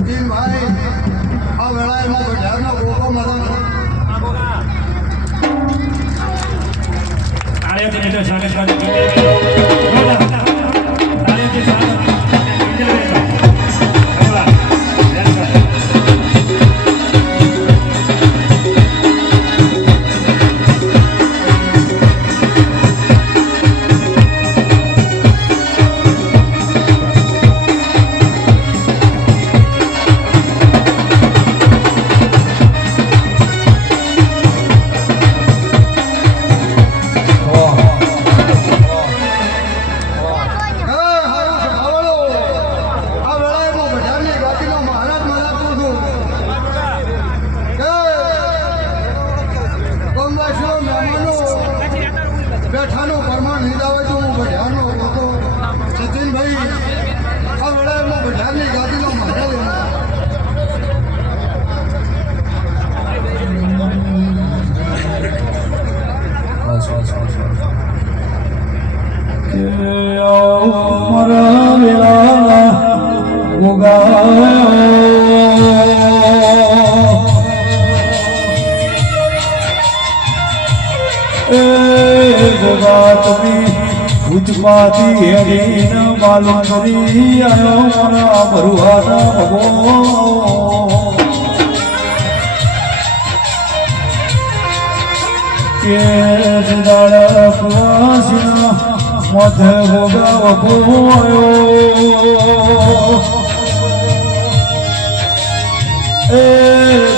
સચિન ભાઈ આ વેળાએમાં બજારનો ગોગો મદન આર્યથી તો સ્વાગત આર્યથી સ્વાગત બેઠાનો પરમાણ નિદાવે તો હું બજારનો હતો સચિન ભાઈ આ વેળાએમાં બજારની ગાદીનો મહારાજ મારા વેળા ગોગા તમે ઉચમાતી હેરીન માલુમ કરી આયો મારા બરુહાના ભગો કે જદાળ કુવાસીના મધે ભોગા વખોયો એ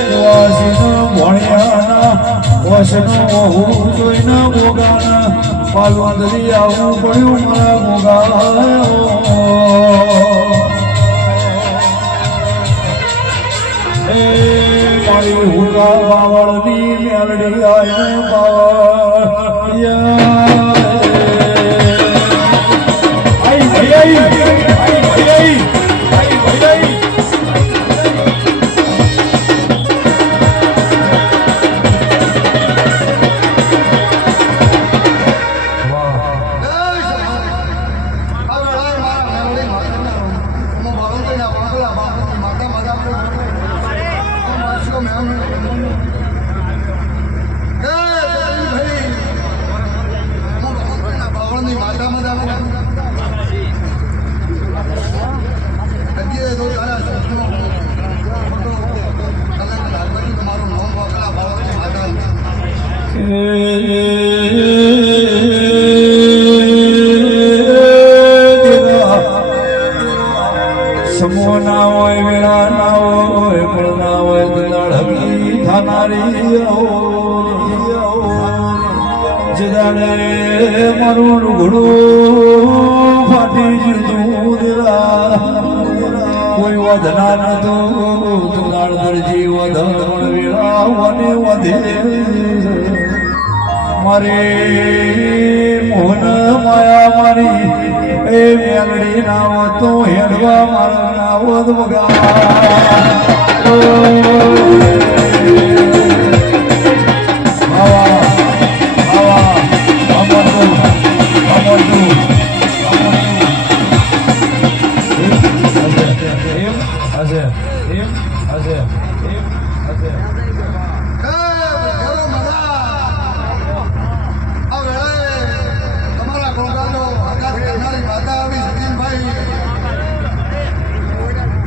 કુવાસીના ભણ્યાના વસનો હું જોઈને ભોગાના પાલવંદરી આવું પડ્યું મારા મોગા એ મારી હુગા બાવળની મેલડી આવીને સમો ના હોય વેળા ના હોય પણ ના હોય દલાળ હગી થાનારી જગાડે મારું લુગડું ફાટી જતું દેરા કોઈ વધના નતો દલાળ દરજી વધણ વેળા વને વધે મારે મોહન માયા મારી એ મેલડી નાવ તો હેડવા મારા નાવ વગા